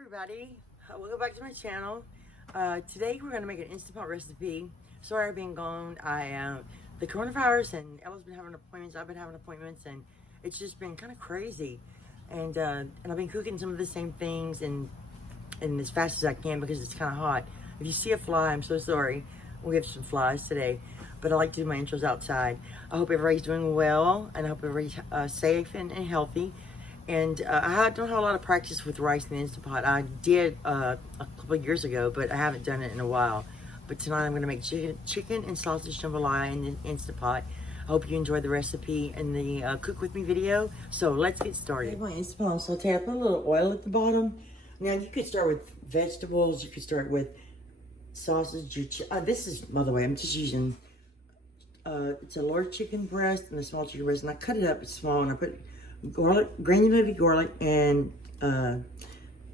everybody, welcome back to my channel. Today we're going to make an Instant Pot recipe. Sorry I've been gone. The coronavirus and Ella's been having appointments, I've been having appointments, and it's just been kind of crazy. And I've been cooking some of the same things and as fast as I can because it's kind of hot. If you see a fly, I'm so sorry. We have some flies today, but I like to do my intros outside. I hope everybody's doing well, and I hope everybody's safe and healthy. And I don't have a lot of practice with rice in the Instant Pot. I did a couple of years ago, but I haven't done it in a while. But tonight I'm going to make chicken and sausage jambalaya in the Instant Pot. I hope you enjoyed the recipe and the cook with me video. So let's get started. My Instant Pot on saute. I put a little oil at the bottom. Now you could start with vegetables. You could start with sausage. This is, by the way, I'm just using, it's a large chicken breast and a small chicken breast. And I cut it up small and I put granulated garlic and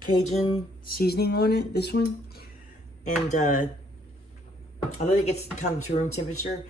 Cajun seasoning on it, this one. And I let it get kind of to room temperature.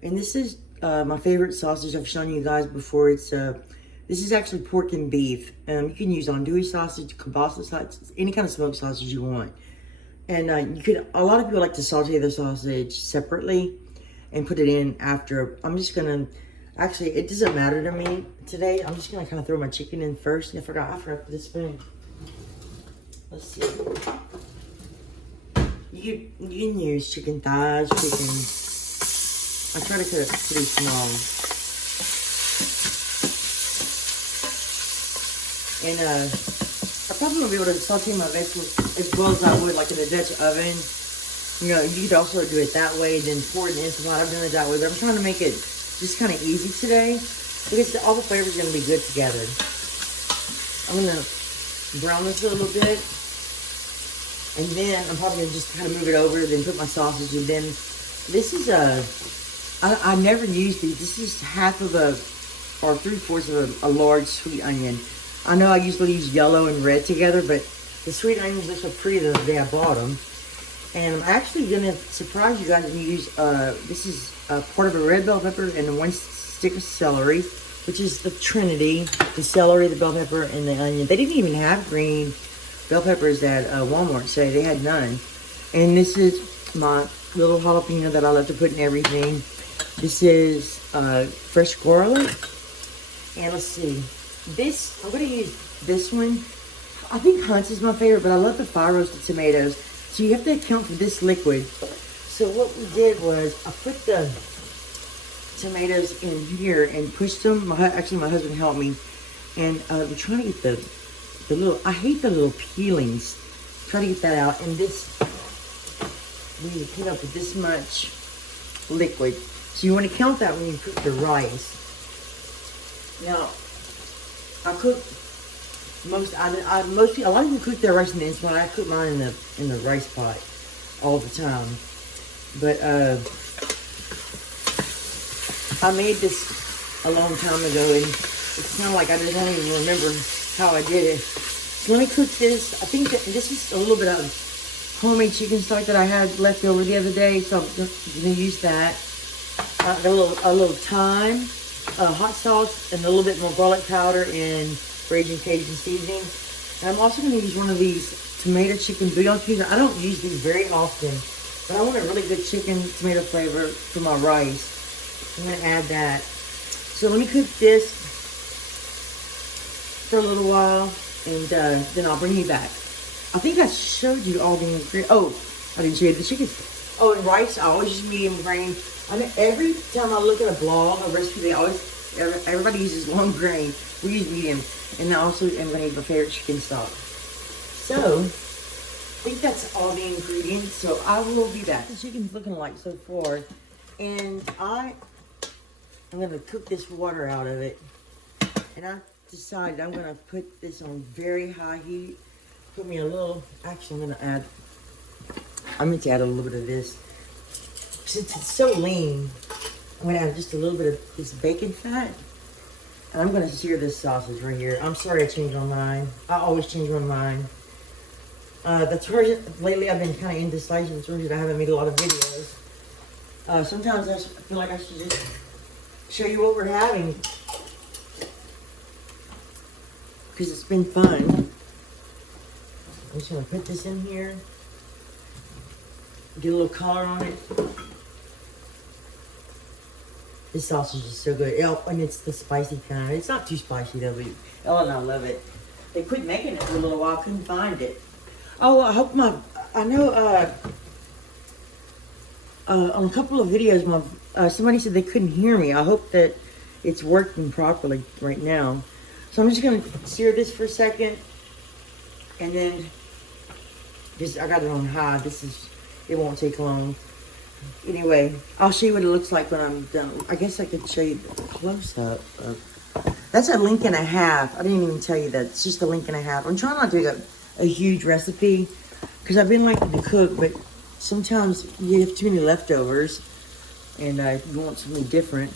And this is my favorite sausage. I've shown you guys before. It's this is actually pork and beef. You can use andouille sausage, kielbasa sausage, any kind of smoked sausage you want. And a lot of people like to saute the sausage separately and put it in after. I'm just gonna, actually, it doesn't matter to me today. I'm just gonna kind of throw my chicken in first. I forgot to put this spoon. Let's see. You can use chicken thighs, chicken. I try to cut it pretty small. And I probably won't be able to saute my vegetables as well as I would like in a Dutch oven. You know, you could also do it that way, then pour it in the Instant Pot. I've done it that way, but I'm trying to make it just kind of easy today because all the flavors are going to be good together. I'm going to brown this a little bit, and then I'm probably going to just kind of move it over, then put my sausage, and then this is I never use these. This is half of or 3/4 of a large sweet onion. I know I usually use yellow and red together, but the sweet onions look so pretty the day I bought them. And I'm actually going to surprise you guys and use, this is part of a red bell pepper and 1 stick of celery, which is the trinity, the celery, the bell pepper, and the onion. They didn't even have green bell peppers at Walmart today. They had none. And this is my little jalapeno that I love to put in everything. This is fresh garlic. And let's see. This, I'm going to use this one. I think Hunt's is my favorite, but I love the fire roasted tomatoes. So you have to account for this liquid. So what we did was I put the tomatoes in here and pushed them. Actually, my husband helped me. And we're trying to get the little, I hate the little peelings. Try to get that out. And this, we need to clean up with this much liquid. So you want to count that when you cook the rice. Now, I cook a lot of people cook their rice in the Instant Pot. I cook mine in the rice pot all the time. But I made this a long time ago, and it's kind of like I just don't even remember how I did it. So let me cook this. I think that this is a little bit of homemade chicken stock that I had left over the other day, so I'm gonna use that. A little thyme, hot sauce, and a little bit more garlic powder and Raging Cajun seasoning. And I'm also going to use one of these tomato chicken bouillon cubes. I don't use these very often, but I want a really good chicken tomato flavor for my rice. I'm going to add that. So let me cook this for a little while, and then I'll bring you back. I think I showed you all the ingredients. Oh, I didn't show you the chicken. Oh, and rice, I always use medium grain. I mean, every time I look at a blog, a recipe, everybody uses long grain. We use medium. And I also am going to use my favorite chicken stock. So, I think that's all the ingredients. So, I will be back. The chicken's looking like so far. And I'm going to cook this water out of it. And I decided I'm going to put this on very high heat. Put me a little, actually I'm going to add a little bit of this. Since it's so lean, I'm going to add just a little bit of this bacon fat. And I'm going to sear this sausage right here. I'm sorry I changed my mind. I always change my mind. Lately I've been kind of indecisive. It's reason I haven't made a lot of videos. Sometimes I feel like I should just show you what we're having. Because it's been fun. I'm just gonna put this in here. Get a little color on it. This sausage is so good. And it's the spicy kind. It's not too spicy though, but Ella and I love it. They quit making it for a little while. Couldn't find it. Oh, I hope I know on a couple of videos, somebody said they couldn't hear me. I hope that it's working properly right now. So I'm just gonna sear this for a second, and then I got it on high. It won't take long. Anyway, I'll show you what it looks like when I'm done. I guess I could show you the close-up. That's a link and a half. I didn't even tell you that. It's just a link and a half. I'm trying not to get a huge recipe because I've been liking to cook, but sometimes you have too many leftovers and you want something different.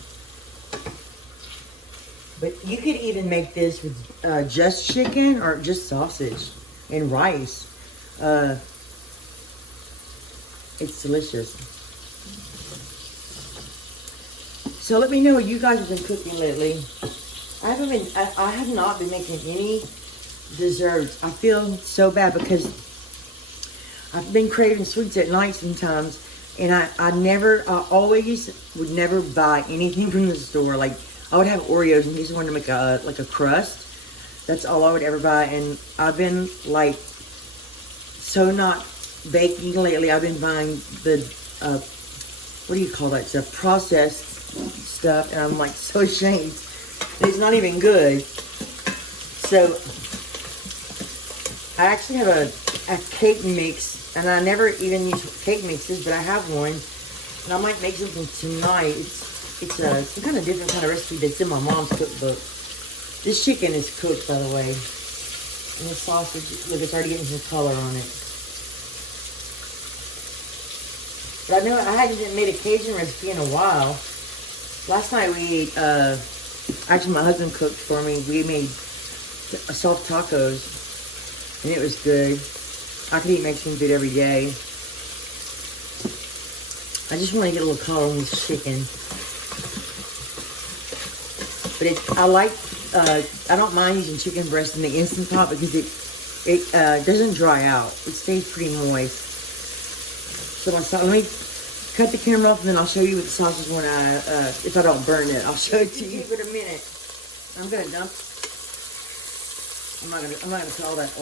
But you could even make this with just chicken or just sausage and rice. It's delicious. So let me know what you guys have been cooking lately. I have not been making any desserts. I feel so bad because I've been craving sweets at night sometimes, and I always would never buy anything from the store. Like I would have Oreos and just wanted to make a crust. That's all I would ever buy, and I've been like so not baking lately. I've been buying the what do you call that stuff? Processed stuff, and I'm like so ashamed. It's not even good. So I actually have a cake mix, and I never even use cake mixes, but I have one, and I might make something tonight. It's some kind of different kind of recipe that's in my mom's cookbook. This chicken is cooked, by the way, and the sausage, look, it's already getting some color on it. But I know I hadn't made a Cajun recipe in a while. Last night we ate, actually my husband cooked for me. We made soft tacos, and it was good. I could eat Mexican food every day. I just want to get a little color on this chicken. But I don't mind using chicken breast in the Instant Pot because it doesn't dry out. It stays pretty moist. So let me cut the camera off, and then I'll show you what the sauce is when if I don't burn it. I'll show it to you. Give it a minute. I'm gonna dump. I'm not gonna put all that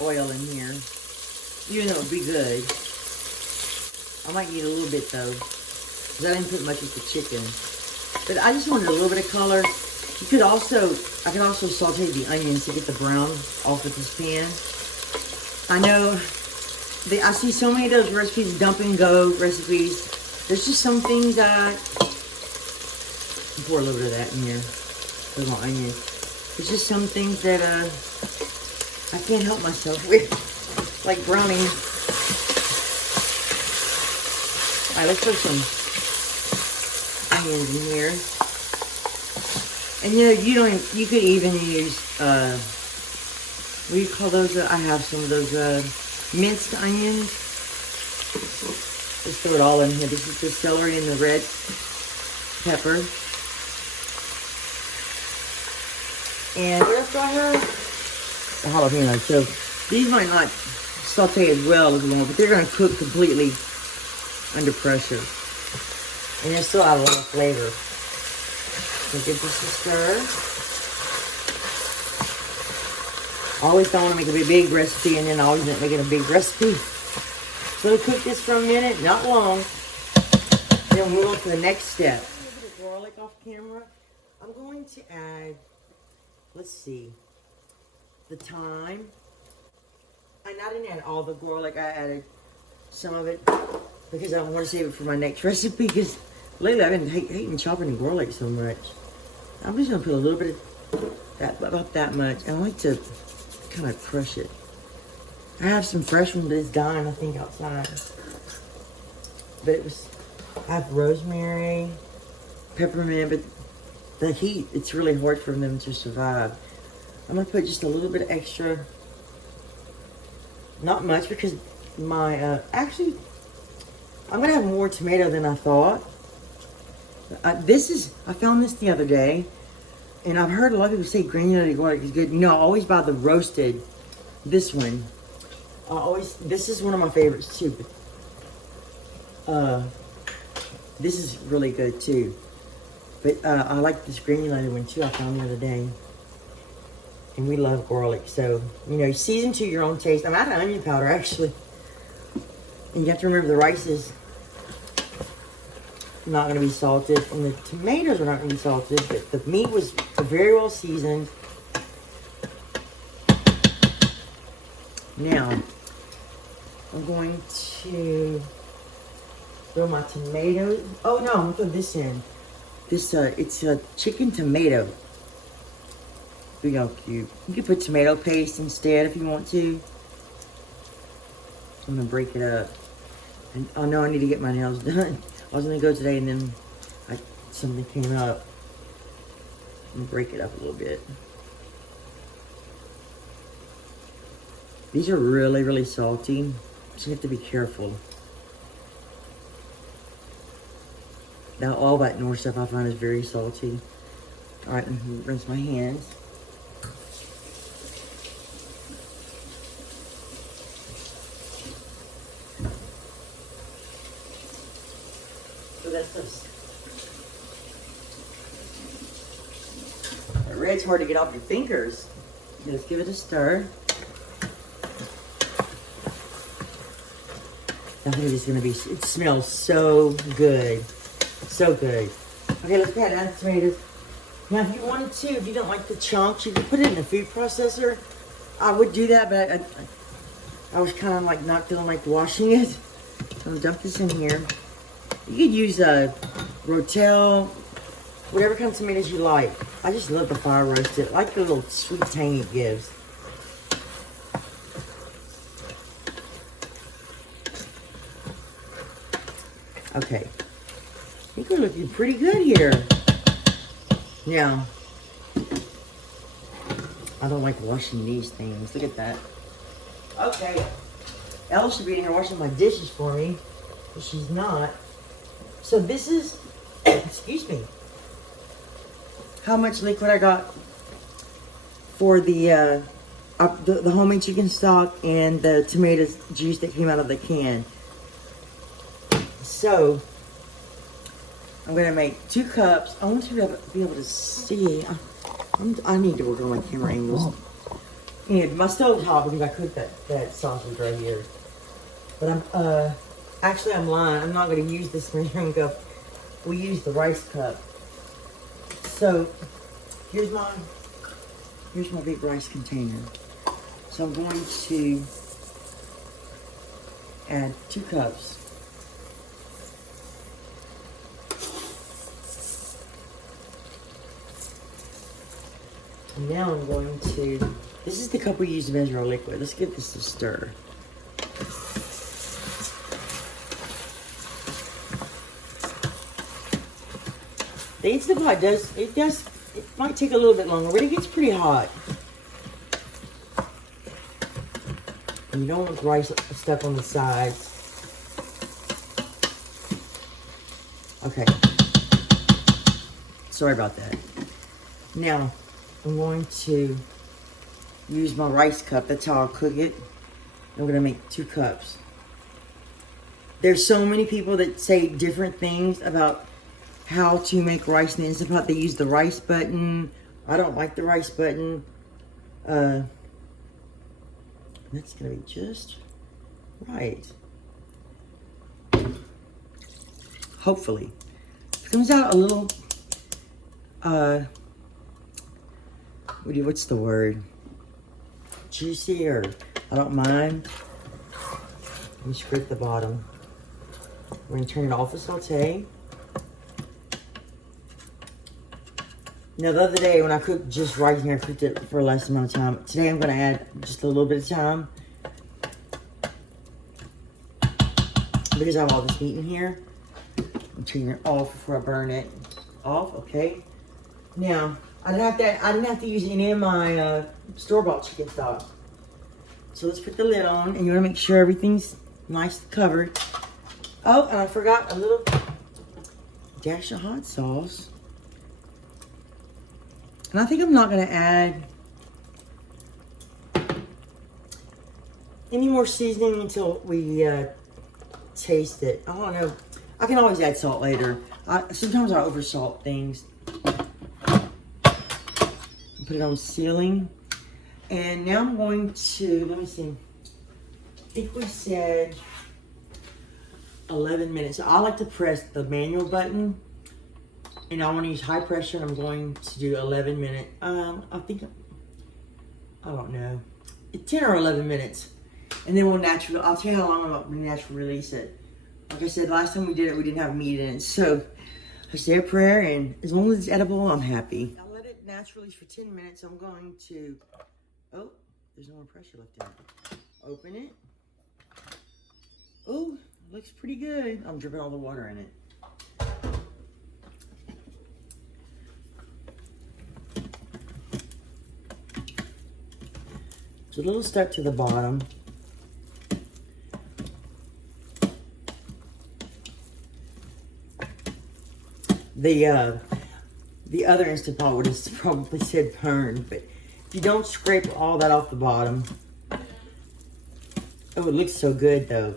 oil in here, even though it'd be good. I might need a little bit though, because I didn't put much with the chicken. But I just wanted a little bit of color. I could also saute the onions to get the brown off of this pan. I know. I see so many of those recipes, dump and go recipes. There's just some things that pour a little bit of that in here. There's my onions. There's just some things that I can't help myself with, like browning. All right, let's throw some onions in here. And you could even use what do you call those? I have some of those minced onions. Just throw it all in here. This is the celery and the red pepper. And what else do I have? The jalapeno. So these might not saute as well as long, but they're going to cook completely under pressure. And they still have a lot of flavor. So give this a stir. I always don't want to make a big recipe, and then I always end up making a big recipe. So cook this for a minute, not long. Then we'll move on to the next step. A little bit of garlic off camera. I'm going to add, let's see, the thyme. And I didn't add all the garlic. I added some of it because I want to save it for my next recipe. Because lately I've been hating chopping garlic so much. I'm just going to put a little bit of that, about that much. I like to kind of crush it. I have some fresh one, but it's dying, I think, outside. But I have rosemary, peppermint, but the heat, it's really hard for them to survive. I'm going to put just a little bit extra. Not much, because actually, I'm going to have more tomato than I thought. I found this the other day. And I've heard a lot of people say granulated garlic is good. No, I always buy the roasted, this one. this is one of my favorites too. This is really good too. But I like this granulated one too I found the other day. And we love garlic, so, you know, season to your own taste. I'm out of onion powder, actually. And you have to remember the rice is not going to be salted. And the tomatoes are not going to be salted. But the meat was very well seasoned. Now, I'm going to throw my tomatoes. Oh, no, I'm going to throw this in. This, it's a chicken tomato. Big old cube. You can put tomato paste instead if you want to. I'm gonna break it up. And I know I need to get my nails done. I was gonna go today and then something came up. I'm gonna break it up a little bit. These are really, really salty. So you have to be careful. Now all that North stuff I find is very salty. Alright, I'm gonna rinse my hands. That red's hard to get off your fingers. Just give it a stir. I think it's gonna be, it smells so good. So good. Okay, let's go ahead and add the tomatoes. Now, if you wanted to, if you don't like the chunks, you could put it in a food processor. I would do that, but I was kind of like not feeling like washing it. So I'm gonna dump this in here. You could use a Rotel, whatever kind of tomatoes you like. I just love the fire roasted. I like the little sweet tang it gives. Okay. I think we're looking pretty good here. Now, I don't like washing these things. Look at that. Okay. Elle should be in here washing my dishes for me, but she's not. So this is, excuse me, how much liquid I got for the homemade chicken stock and the tomato juice that came out of the can. So I'm gonna make 2 cups. I want you to be able to see. I need to work on my camera angles. And my stove's hot because I cooked that sausage right here. But actually I'm lying. I'm not gonna use this measuring cup. We use the rice cup. So here's my big rice container. So I'm going to add 2 cups. And now I'm going to, this is the cup we use to measure our liquid. Let's give this a stir. The Instant Pot it might take a little bit longer, but it gets pretty hot. And you don't want the rice stuck on the sides. Okay. Sorry about that. Now, I'm going to use my rice cup. That's how I'll cook it. I'm going to make 2 cups. There's so many people that say different things about how to make rice in the Instant Pot. They use the rice button. I don't like the rice button. That's going to be just right. Hopefully. It comes out a little, what's the word? Juicy, or I don't mind. Let me scrape the bottom. We're going to turn it off the saute. Now, the other day when I cooked just rice here, I cooked it for a less amount of time. Today I'm going to add just a little bit of time because I have all this meat in here. I'm turning it off before I burn it. Off, okay. Now, I didn't have to use any of my store-bought chicken stock. So let's put the lid on, and you want to make sure everything's nice covered. Oh, and I forgot a little dash of hot sauce. And I think I'm not going to add any more seasoning until we taste it. I don't know. I can always add salt later. Sometimes I oversalt things. Put it on sealing. And now I'm going to, let me see. I think we said 11 minutes. So I like to press the manual button. And I want to use high pressure. And I'm going to do 11 minutes. I think, I don't know. 10 or 11 minutes. And then we'll naturally, I'll tell you how long I'll naturally release it. Like I said, last time we did it, we didn't have meat in it. So I say a prayer, and as long as it's edible, I'm happy. I'll let it naturally for 10 minutes. I'm going to, oh, there's no more pressure left in it. Open it. Oh, looks pretty good. I'm dripping all the water in it. It's a little stuck to the bottom. The other Instant Pot would have probably said burn, but if you don't scrape all that off the bottom. Oh, it looks so good though.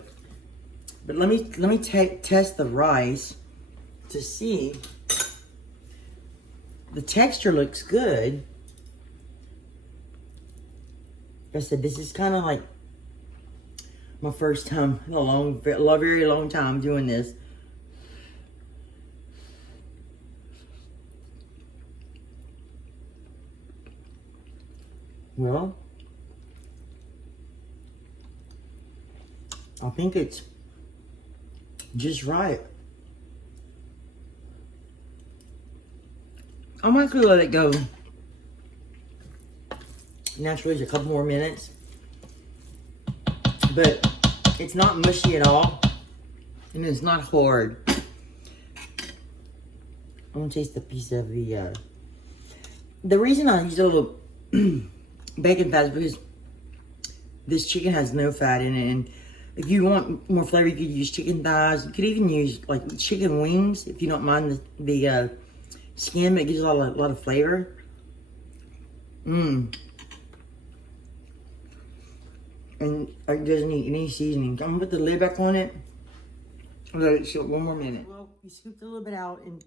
But let me test the rice to see. The texture looks good. Like I said, this is kind of like my first time in a very long time doing this. Well, I think it's just right. I might actually let it go naturally a couple more minutes, but it's not mushy at all, and it's not hard. I'm gonna taste the piece of the reason I used a little bacon fat is because this chicken has no fat in it, and if you want more flavor, you could use chicken thighs. You could even use like chicken wings if you don't mind the skin, but it gives a lot of flavor. And it doesn't need any seasoning. I'm gonna put the lid back on it. Let it sit one more minute. Well, we scooped a little bit out and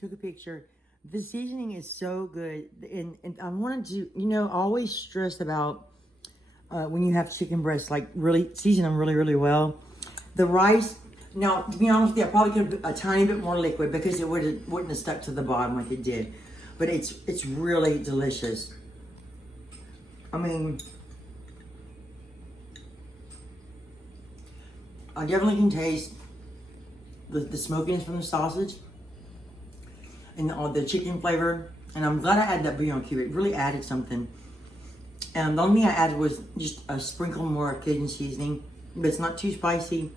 took a picture. The seasoning is so good, and I wanted to, you know, always stress about when you have chicken breasts, like really season them really well. The rice, now to be honest with you, I probably could have put a tiny bit more liquid because it wouldn't have stuck to the bottom like it did. But it's really delicious. I mean, I definitely can taste the smokiness from the sausage and the chicken flavor. And I'm glad I added that bouillon cube. It really added something. And the only thing I added was just a sprinkle more of Cajun seasoning. But it's not too spicy.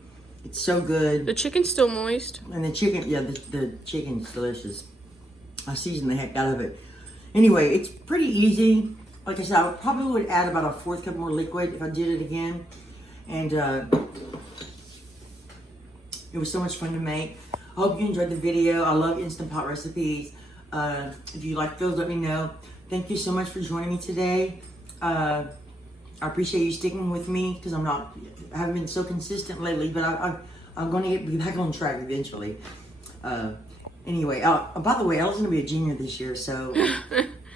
It's so good. The chicken's still moist. And the chicken, yeah, the chicken's delicious. I seasoned the heck out of it. Anyway, it's pretty easy. Like I said, I probably would add about a 1/4 cup more liquid if I did it again. And it was so much fun to make. I hope you enjoyed the video. I love Instant Pot recipes. If you like those, let me know. Thank you so much for joining me today. I appreciate you sticking with me because I haven't been so consistent lately, but I'm going to get back on track eventually. Anyway, by the way, Ella's going to be a junior this year, so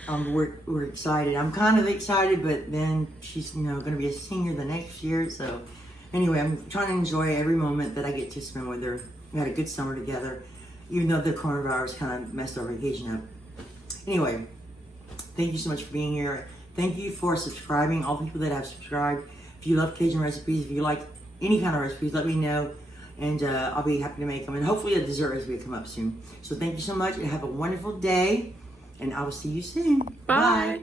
we're excited. I'm kind of excited, but then she's going to be a senior the next year. So anyway, I'm trying to enjoy every moment that I get to spend with her. We had a good summer together, even though the coronavirus kind of messed our vacation up. Anyway, thank you so much for being here. Thank you for subscribing, all the people that have subscribed. If you love Cajun recipes, if you like any kind of recipes, let me know. And I'll be happy to make them. And hopefully a dessert recipe will come up soon. So thank you so much and have a wonderful day. And I will see you soon. Bye. Bye.